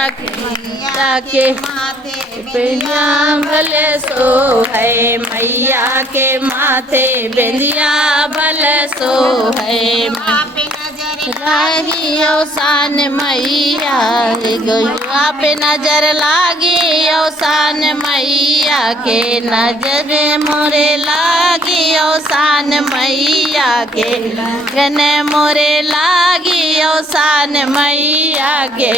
के माथे बिंदिया भल सो है मैया के माथे बिंदिया भल सो है पे नजर लागी अवसान मैया गौआ पे नजर लागी अवसान मैया के नजर मोरे लागी अवसान मैया के गन मोरे लागी अवसान मैया के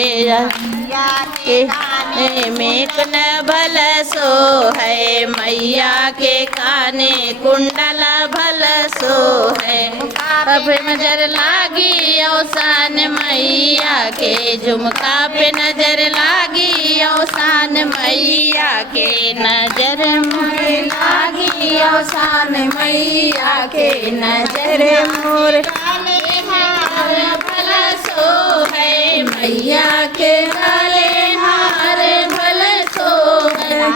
में कुन भल सो है मैया के काने कुंडल भल सो है अब नजर लागी अवसान मैया के झुमका पे नजर लागी अवसान मैया के नजर मोरे लागी अवसान मैया के नजर मोरे भल सो है मैया के काले हार भल सो है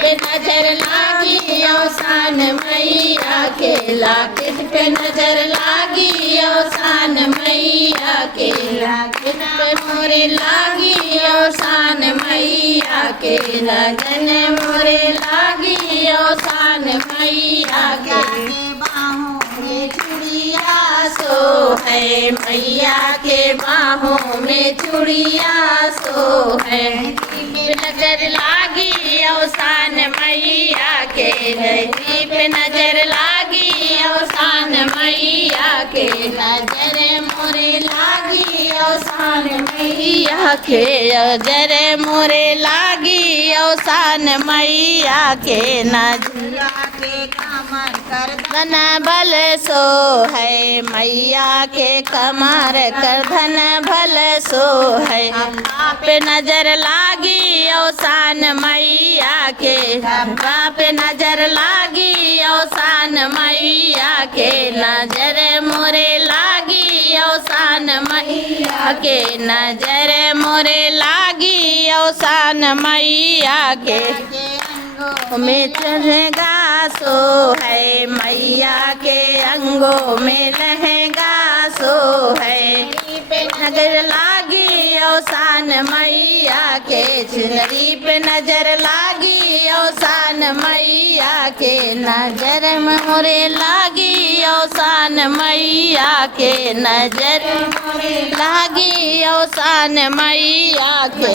पे नजर लागी अवसान मैया के लाकिट पे नजर लागी अवसान मैया के लाकिट पे मोरे लागी अवसान मैया के लगन मोरे लागी अवसान मैया के बाहों में चूड़िया सो है मैया के बाहों में चूड़िया सो है नजर लागी अवसान मैया के पे नजर लागी अवसान मैया के नजर मोरे लागी अवसान मैया के नजर मोरे लागी अवसान मैया के नजर के कमर कर धन भल सो है मैया के कमर कर धन भल सो है पे नजर लागी अवसान मैया के पे नजर लागी अवसान मैया के नजर मोरे लागी अवसान मैया के नजर मोरे लागी अवसान मैया के में लहंगा सो है मैया के अंगों में लहंगा सो है पे नजर लागी अवसान मैया के चुनरी पे नजर लागी अवसान मैया के नजर मोरे लागी अवसान मैया के नजर लागी अवसान मैया के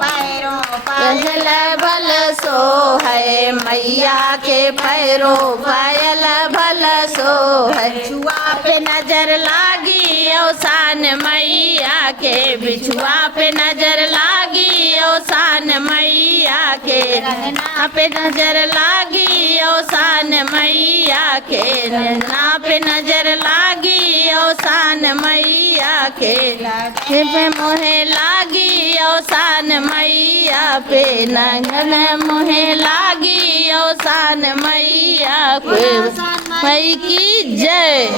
पैरों पायल भल सो है मैया के पैरों पायल भल सो है बिछुआ पे नजर लागी अवसान मैया के बिछुआ पे नजर लागी अवसान मैया के रहना पे नजर लागी अवसान मैया के रहना पे नजर लागी अवसान मैया के पे मोहे लागी अवसान मैया पे नगन मोहे लागी अवसान मैया पे मई की जय।